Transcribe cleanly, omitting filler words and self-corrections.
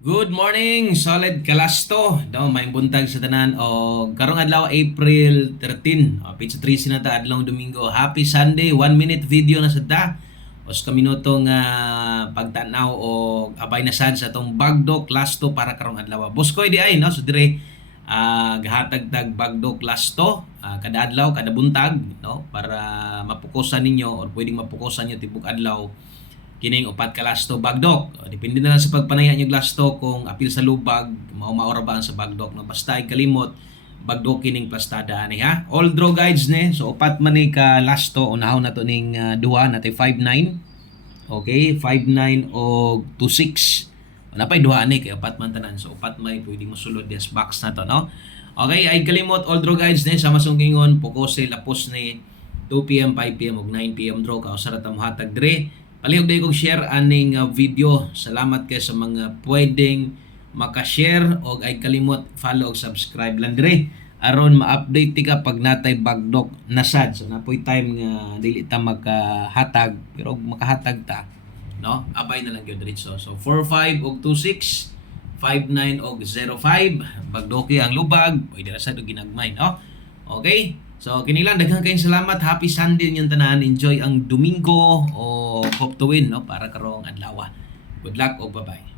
Good morning, solid kalasto. Daw may buntag sa tanan o karong adlaw April 13. Pizza 13 na ta adlaw Domingo. Happy Sunday. 1 minute video na sa ta. Os ka minuto nga pagtanaw o abay na sad sa tong bagdo klasto para karong adlaw. Buskoy di ay no so dire gahatag tag bagdo klasto kada adlaw kada buntag no para mapukusan ninyo or pwedeng mapukusan niyo tibok adlaw kining upat ka lasto bagdok. Depende na lang sa pagpanayan yung lasto kung apil sa lubag, maura ba sa bagdok. No? Basta ay kalimot, bagdok kining plastada ani ha. All draw guides ne. So upat man ni ka lasto unahon na to ning duha natay 59. Okay, 59 o 26. Wala pa'y duha ni kay upat man tanan. So upat may pwedeng mosulod des box na to no. Okay, ay kalimot all draw guides ne sa masungkingon pukose lapos ni 2 PM, 5 PM ug 9 PM draw ka usara ta mohatag dire. Palihog day kong share aning video. Salamat kay sa mga pwedeng maka-share o ay kalimot follow o subscribe lang dire aron ma-update ti ka pag natay bagdok nasad. So napoy time nga dili ta makahatag pero makahatag ta no abay na lang gyud diretso. So 45 og 26 59 og 05 bagdoki ang lubag pwede ra sad og ginagmay no. Okay? So, kinilang daghang kayong salamat. Happy Sunday niyong tanan. Enjoy ang Domingo o hope to win no para karong adlaw. Good luck o bye-bye.